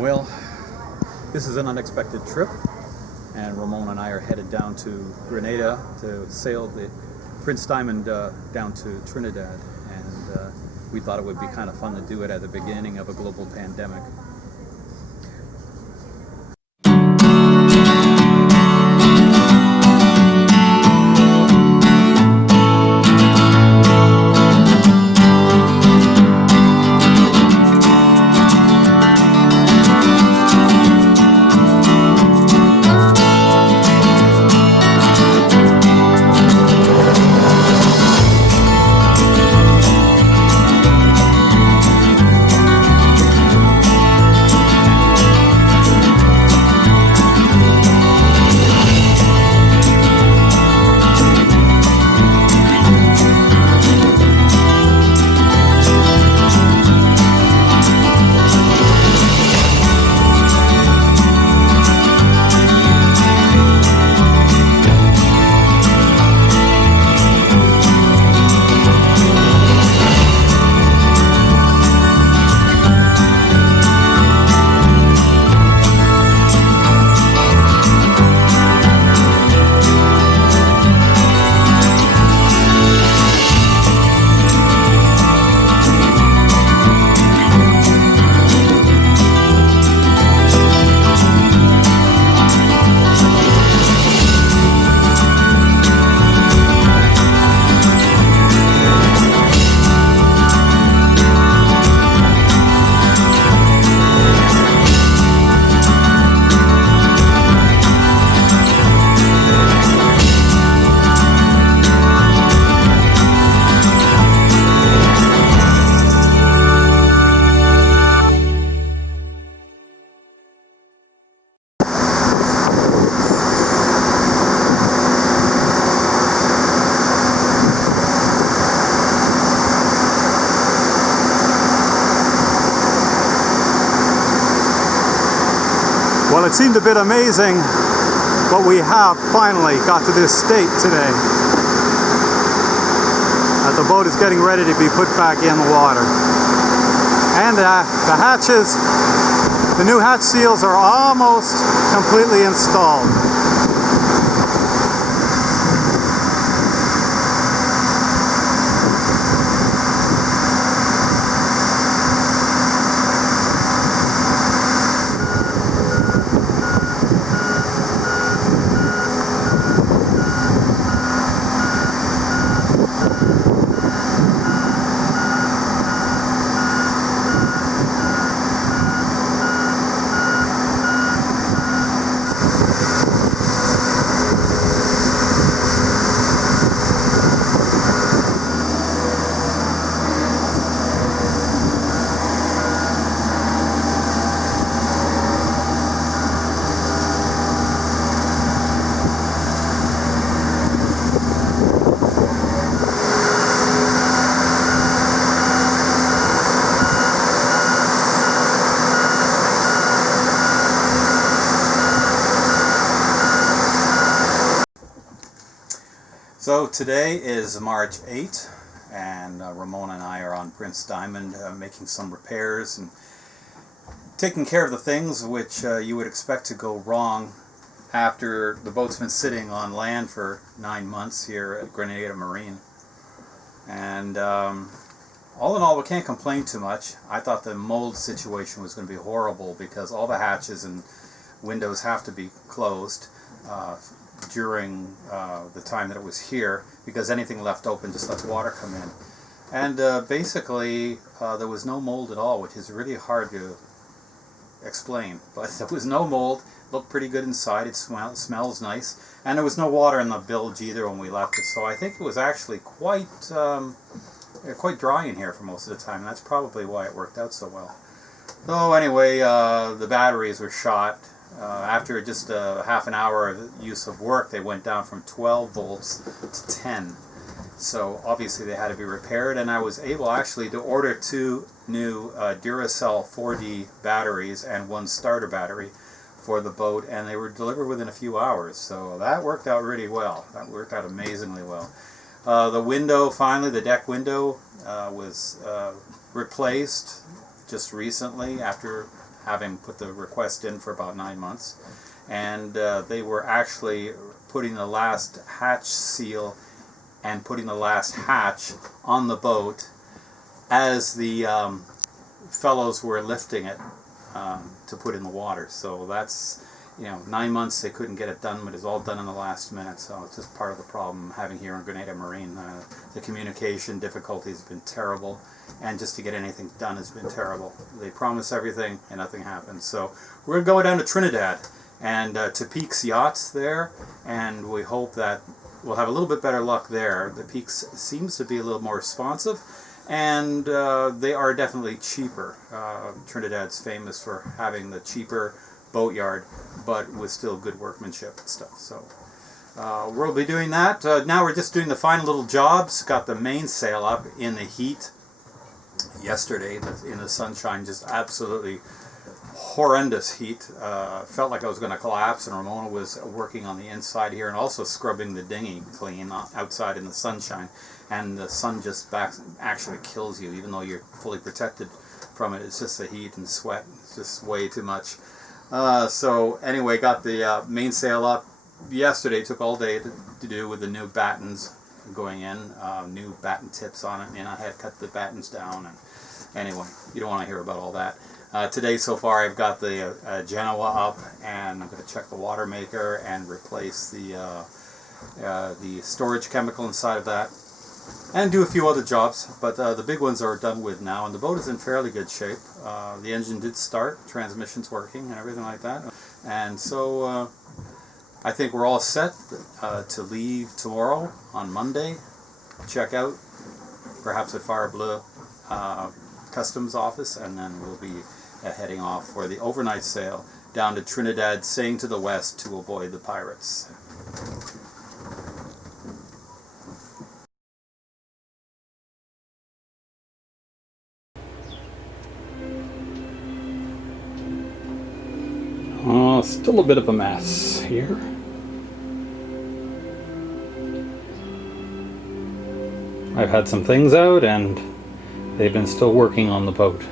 Well, this is an unexpected trip, and Ramona and I are headed down to Grenada to sail the Prince Diamond down to Trinidad, and we thought it would be kind of fun to do it at the beginning of a global pandemic. Well, it seemed a bit amazing, but we have finally got to this state today. That the boat is getting ready to be put back in the water. And the hatches, the new hatch seals are almost completely installed. So today is March 8th, and Ramona and I are on Prince Diamond making some repairs and taking care of the things which you would expect to go wrong after the boat's been sitting on land for 9 months here at Grenada Marine. And all in all, we can't complain too much. I thought the mold situation was going to be horrible because all the hatches and windows have to be closed during the time that it was here, because anything left open just lets water come in. And basically there was no mold at all, which is really hard to explain. But there was no mold, looked pretty good inside, it smells nice, and there was no water in the bilge either when we left it. So I think it was actually quite dry in here for most of the time, and that's probably why it worked out so well. So anyway, the batteries were shot. After just half an hour of use of work, they went down from 12 volts to 10. So obviously they had to be repaired, and I was able actually to order 2 new Duracell 4D batteries and 1 starter battery for the boat, and they were delivered within a few hours. So that worked out really well. That worked out amazingly well. The window, finally, the deck window was replaced just recently after having put the request in for about 9 months. And they were actually putting the last hatch seal and putting the last hatch on the boat as the fellows were lifting it to put in the water. So that's, 9 months they couldn't get it done, but it's all done in the last minute. So it's just part of the problem having here in Grenada Marine. The communication difficulties have been terrible, and just to get anything done has been terrible. They promise everything and nothing happens. So we're going down to Trinidad and to Peaks Yachts there, and we hope that we'll have a little bit better luck there. The Peaks seems to be a little more responsive, and they are definitely cheaper. Trinidad's famous for having the cheaper boatyard, but with still good workmanship and stuff. So we'll be doing that. Now we're just doing the final little jobs. Got the mainsail up in the heat yesterday in the sunshine, just absolutely horrendous heat. Felt like I was going to collapse, and Ramona was working on the inside here and also scrubbing the dinghy clean outside in the sunshine. And the sun just actually kills you, even though you're fully protected from it. It's just the heat and sweat. It's just way too much. So anyway, got the mainsail up yesterday. Took all day to do with the new battens going in, new batten tips on it, and I had cut the battens down. And anyway, you don't want to hear about all that. Today so far I've got the Genoa up, and I'm going to check the water maker and replace the storage chemical inside of that, and do a few other jobs, but the big ones are done with now, and the boat is in fairly good shape. The engine did start, transmission's working and everything like that, and so I think we're all set to leave tomorrow on Monday, check out perhaps at Fire Bleu Customs office, and then we'll be heading off for the overnight sail down to Trinidad, sailing to the west to avoid the pirates. Still a bit of a mess here. I've had some things out, and they've been still working on the boat.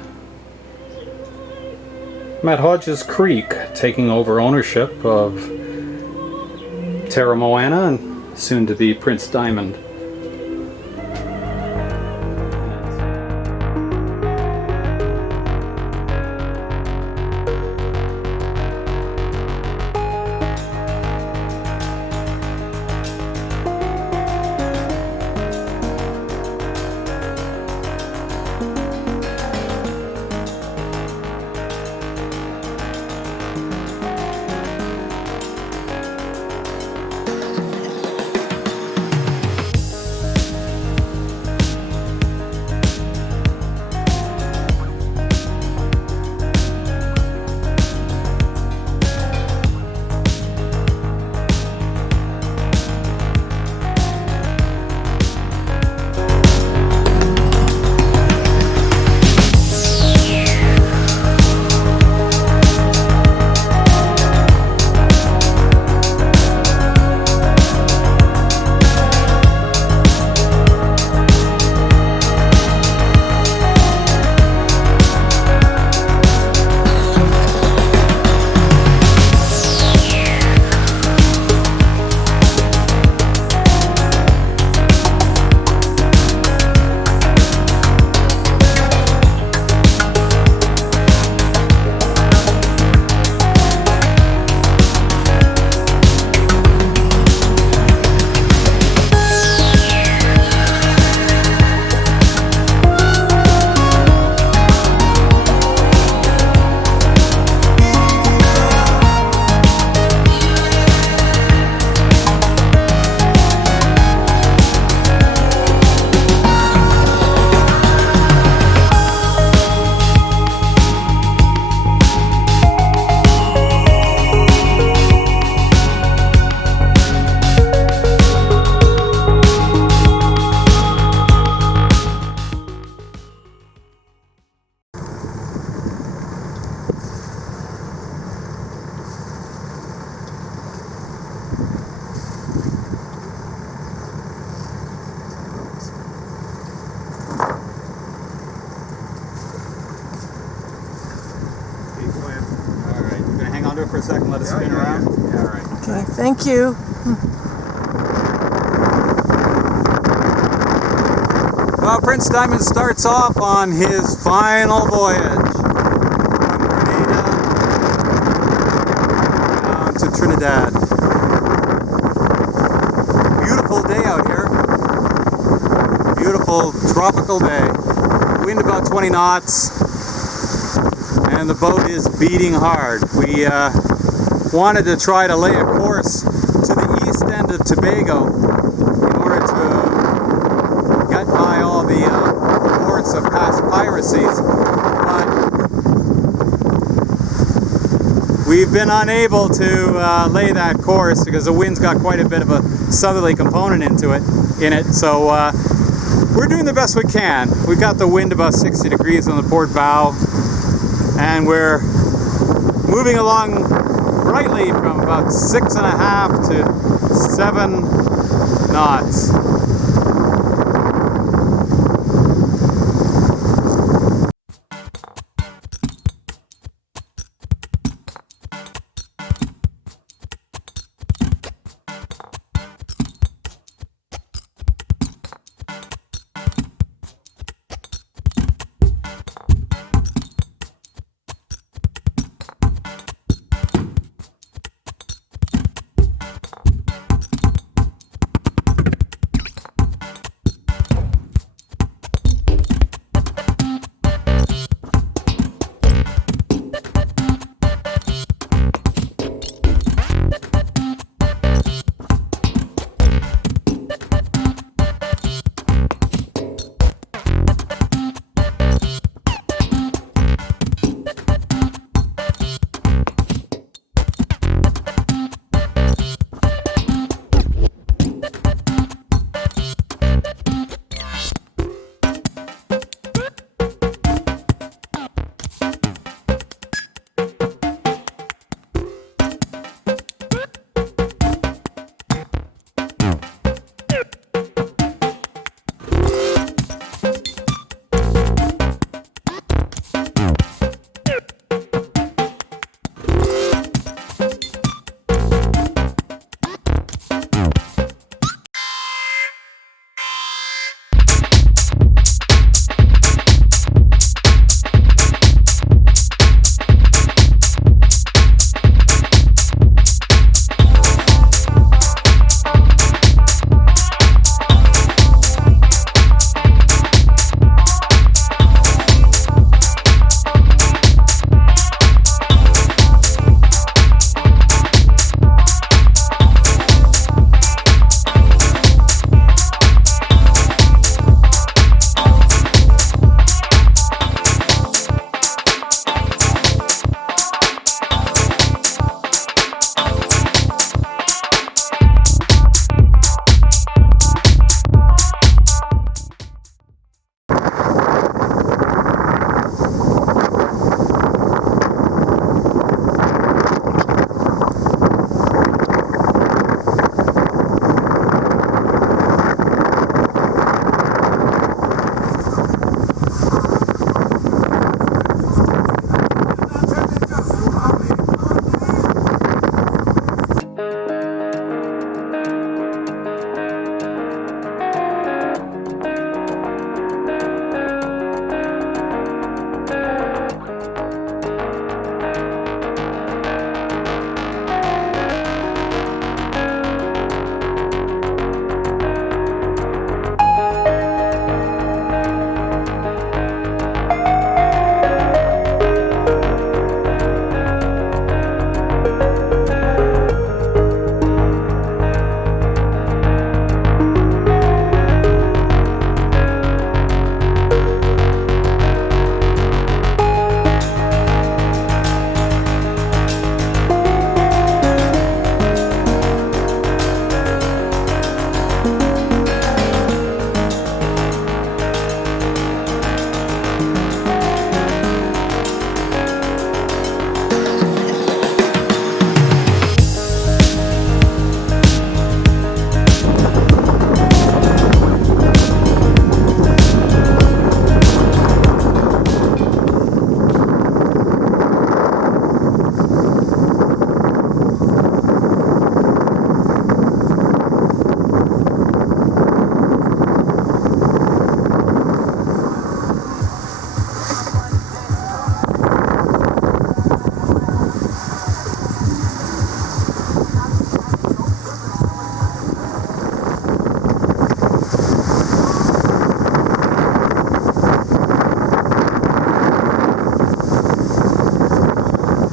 I'm at Hodges Creek, taking over ownership of Terra Moana and soon to be Prince Diamond. do it for a second, let it spin around? Yeah, all right. Okay, thank you. Well, Prince Diamond starts off on his final voyage from Grenada down to Trinidad. Beautiful day out here. Beautiful tropical day. Wind about 20 knots. And the boat is beating hard. We wanted to try to lay a course to the east end of Tobago in order to get by all the reports of past piracies, but we've been unable to lay that course because the wind's got quite a bit of a southerly component in it. So we're doing the best we can. We've got the wind about 60 degrees on the port bow, and we're moving along brightly from about 6.5 to 7 knots.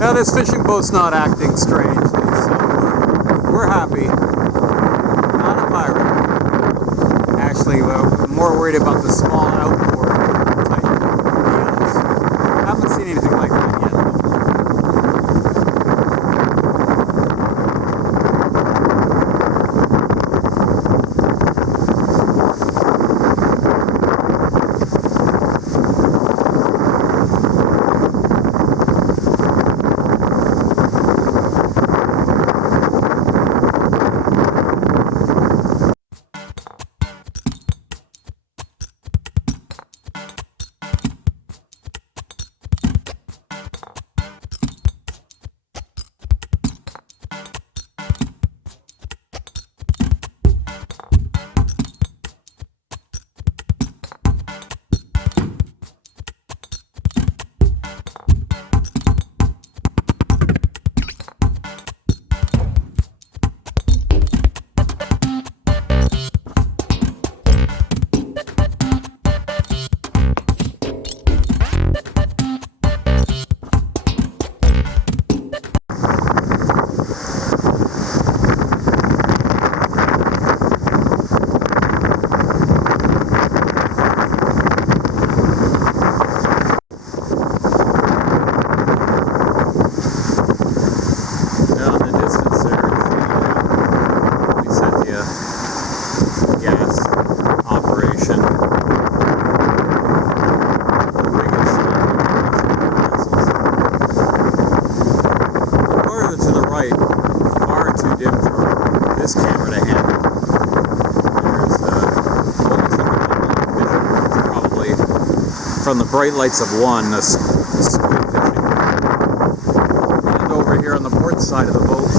Now this fishing boat's not acting strangely, so we're happy. Not a pirate. Actually, we're more worried about the small outboard type deals. Haven't seen anything like that yet. From the bright lights of one, the squid fishing. And over here on the port side of the boat,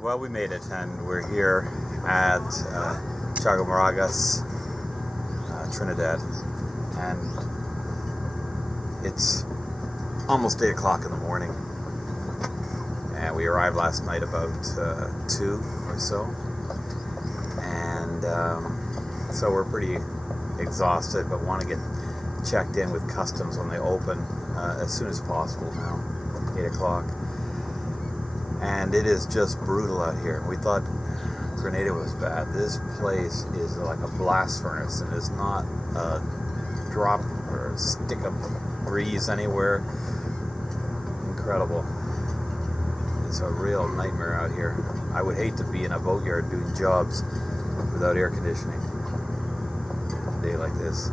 well, we made it, and we're here at Trinidad, and it's almost 8 o'clock in the morning, and we arrived last night about 2 or so, and so we're pretty exhausted, but want to get checked in with customs when they open as soon as possible now, 8 o'clock, and it is just brutal out here. We thought Grenada was bad. This place is like a blast furnace, and there's not a drop or a stick of breeze anywhere. Incredible. It's a real nightmare out here. I would hate to be in a boatyard doing jobs without air conditioning a day like this.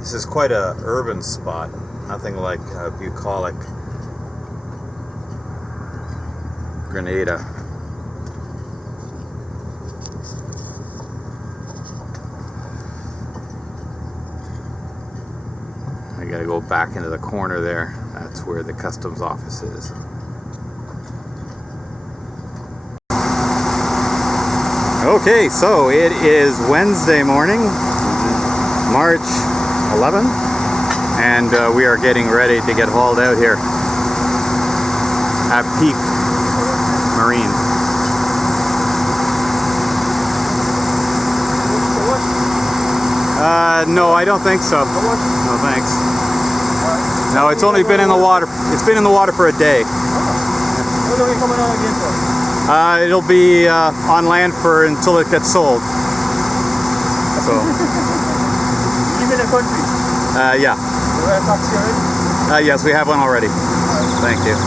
This is quite a urban spot, nothing like bucolic Grenada. I gotta go back into the corner there. That's where the customs office is. Okay, so it is Wednesday morning, March 11, and we are getting ready to get hauled out here at Peak Marine. No, I don't think so. No, thanks. No, it's only been in the water. It's been in the water for a day. When are you coming on again for? It'll be on land for until it gets sold. So. You live in the country? Yeah. Do we have a taxi already? Yes, we have one already. Thank you.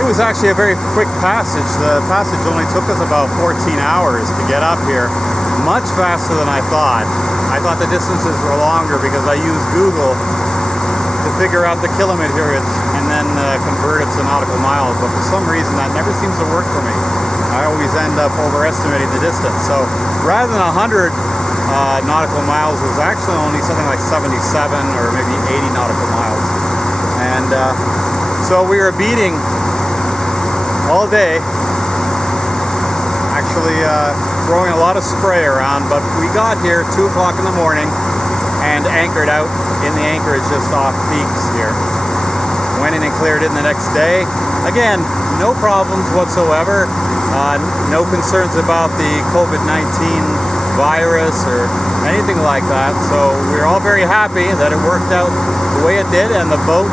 It was actually a very quick passage. The passage only took us about 14 hours to get up here. Much faster than I thought. I thought the distances were longer because I used Google to figure out the kilometerage and then convert it to nautical miles, but for some reason that never seems to work for me. I always end up overestimating the distance. So rather than 100 nautical miles, it was actually only something like 77 or maybe 80 nautical miles. And so we were beating all day, actually throwing a lot of spray around, but we got here 2 o'clock in the morning, and anchored out in the anchorage just off Peaks here. Went in and cleared it the next day. Again, no problems whatsoever. No concerns about the COVID-19 virus or anything like that. So we're all very happy that it worked out the way it did, and the boat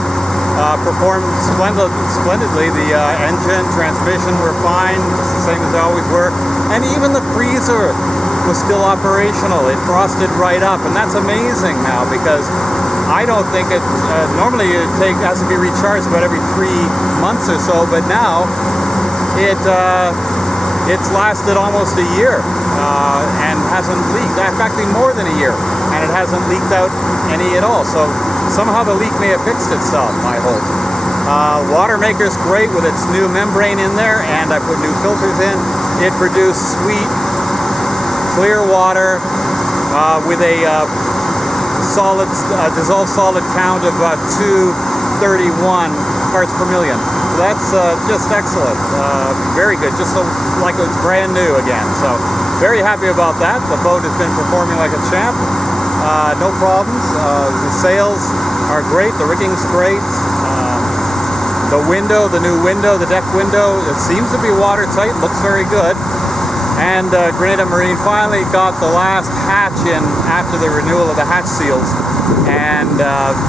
performed splendidly. The engine, transmission were fine, just the same as they always were. And even the freezer was still operational. It frosted right up, and that's amazing now, because I don't think it, normally it has to be recharged about every 3 months or so, but now it's lasted almost a year and hasn't leaked. In fact, more than a year, and it hasn't leaked out any at all. So somehow the leak may have fixed itself, I hope. Water maker's great with its new membrane in there, and I put new filters in. It produced sweet, clear water with a dissolved solid count of 231 parts per million. So that's just excellent. Very good, just like it was brand new again. So very happy about that. The boat has been performing like a champ. No problems. The sails are great. The rigging's great. The window, the new window, the deck window, it seems to be watertight. Looks very good. And Grenada Marine finally got the last hatch in after the renewal of the hatch seals, and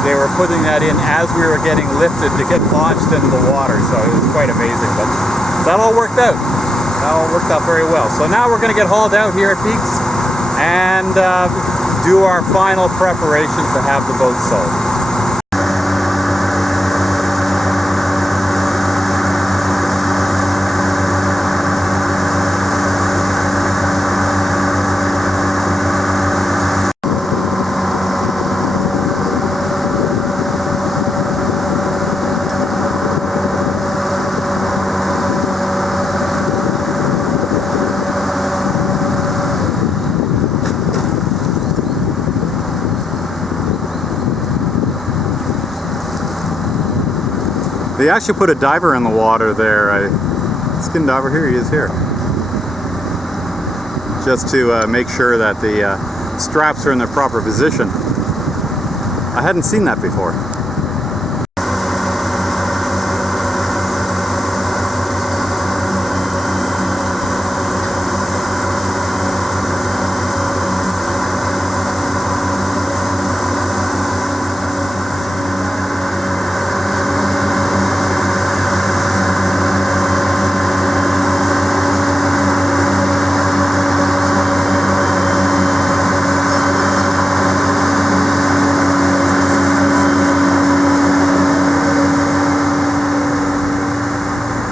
they were putting that in as we were getting lifted to get launched into the water, so it was quite amazing. But that all worked out. That all worked out very well. So now we're going to get hauled out here at Peaks and do our final preparations to have the boat sold. They actually put a diver in the water there. Skin diver, here he is here. Just to make sure that the straps are in their proper position. I hadn't seen that before.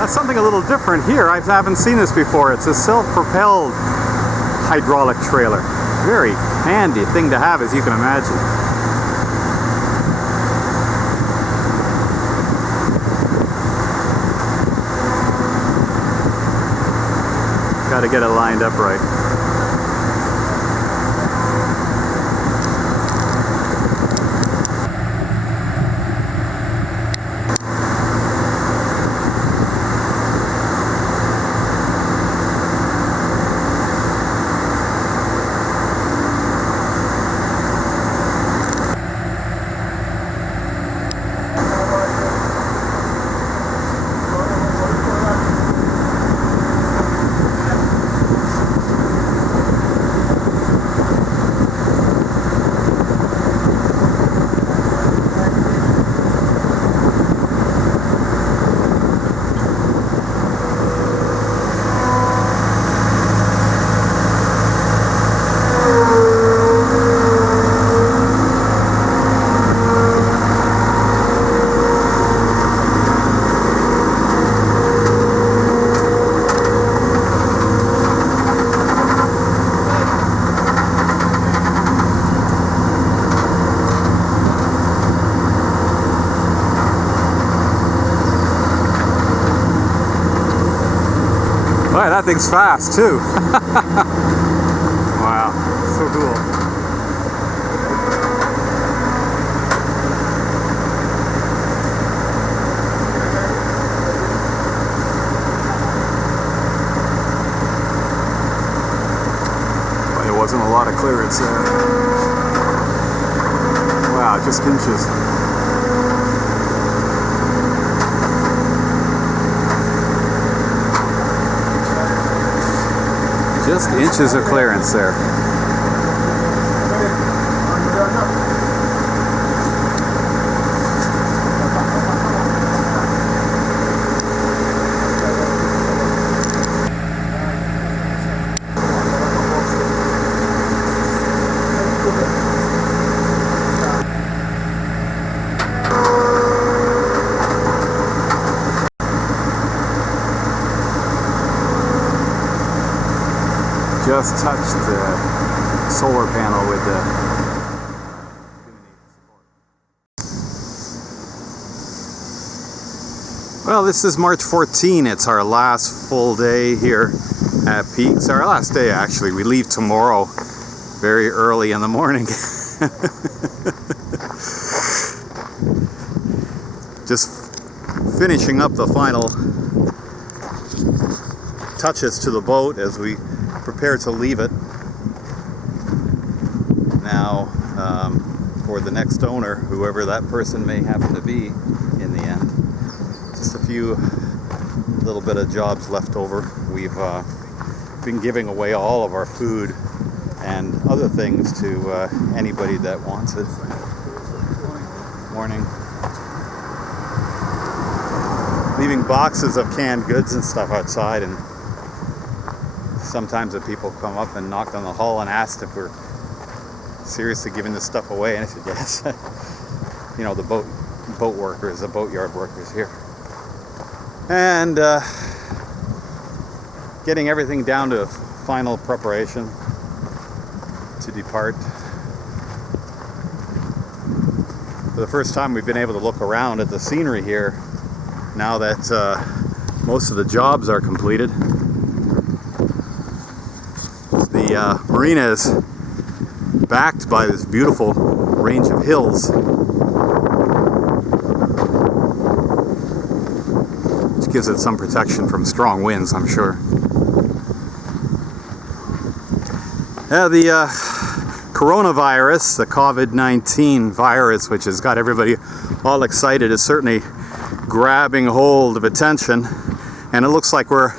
Something a little different here. I haven't seen this before. It's a self-propelled hydraulic trailer. Very handy thing to have, as you can imagine. Got to get it lined up right. Boy, that thing's fast too. Wow, so cool. Boy, there wasn't a lot of clearance there. Yeah, just inches. Just inches of clearance there. Just touched the solar panel with the Well, this is March 14. It's our last full day here at Peak. It's our last day, actually. We leave tomorrow very early in the morning. Just finishing up the final touches to the boat as we prepare to leave it. Now, for the next owner, whoever that person may happen to be in the end, just a few little bit of jobs left over. We've been giving away all of our food and other things to anybody that wants it. Morning. Leaving boxes of canned goods and stuff outside, and sometimes the people come up and knocked on the hull and asked if we're seriously giving this stuff away, and I said yes. You know, the boat workers, the boatyard workers here. And getting everything down to final preparation to depart. For the first time, we've been able to look around at the scenery here now that most of the jobs are completed. The marina is backed by this beautiful range of hills, which gives it some protection from strong winds, I'm sure. The coronavirus, the COVID-19 virus, which has got everybody all excited, is certainly grabbing hold of attention, and it looks like we're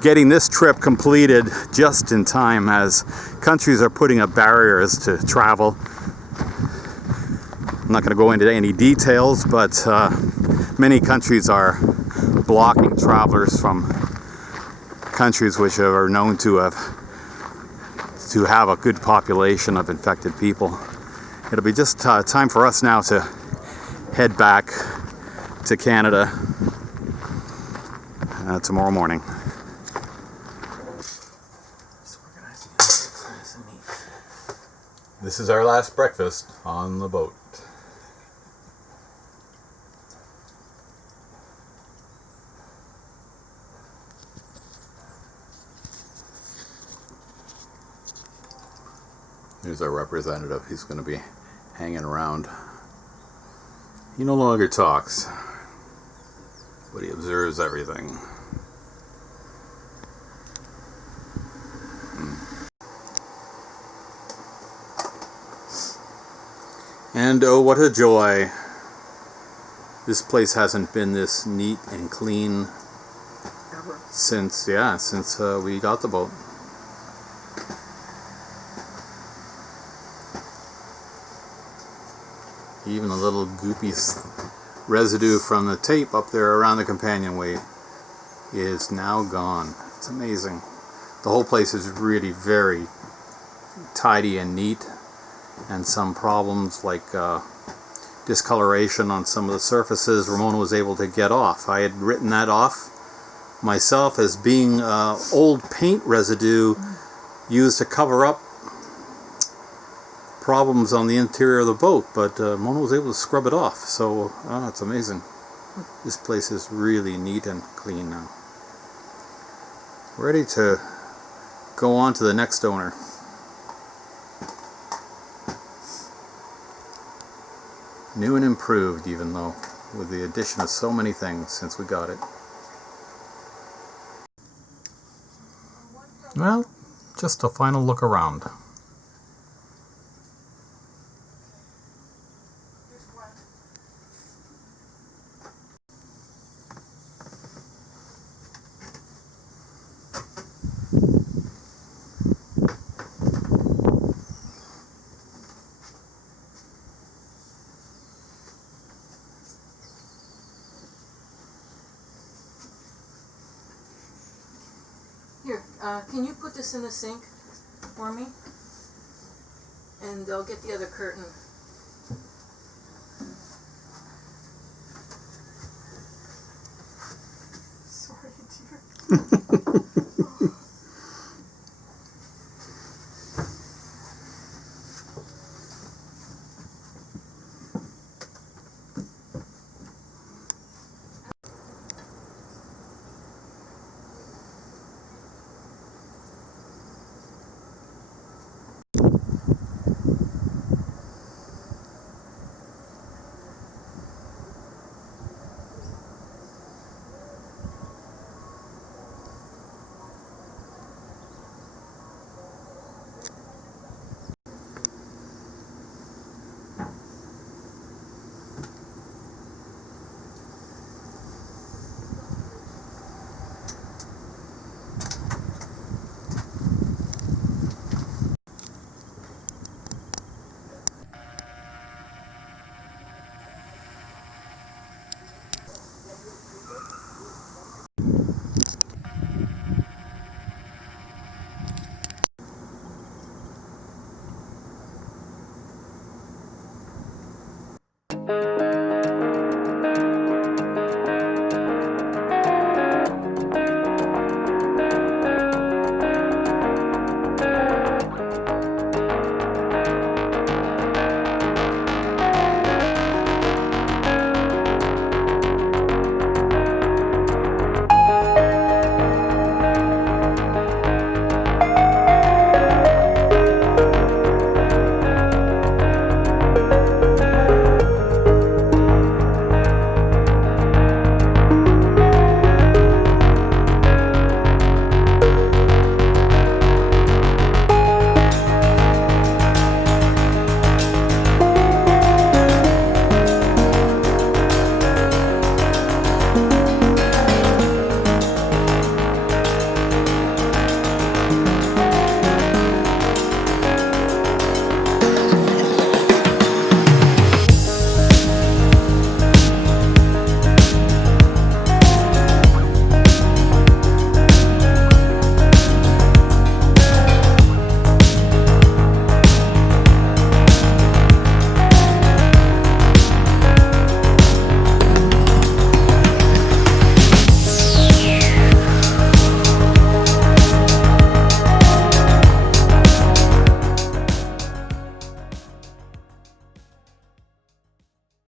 getting this trip completed just in time as countries are putting up barriers to travel. I'm not going to go into any details, but many countries are blocking travelers from countries which are known to have a good population of infected people. It'll be just time for us now to head back to Canada tomorrow morning. This is our last breakfast on the boat. Here's our representative. He's going to be hanging around. He no longer talks, but he observes everything. And oh, what a joy. This place hasn't been this neat and clean ever since we got the boat. Even the little goopy residue from the tape up there around the companionway is now gone. It's amazing. The whole place is really very tidy and neat, and some problems like discoloration on some of the surfaces Ramona was able to get off. I had written that off myself as being old paint residue used to cover up problems on the interior of the boat, but Mona was able to scrub it off, so it's amazing. This place is really neat and clean now. Ready to go on to the next owner. New and improved, even though, with the addition of so many things since we got it. Well, just a final look around. Can you put this in the sink for me? And I'll get the other curtain.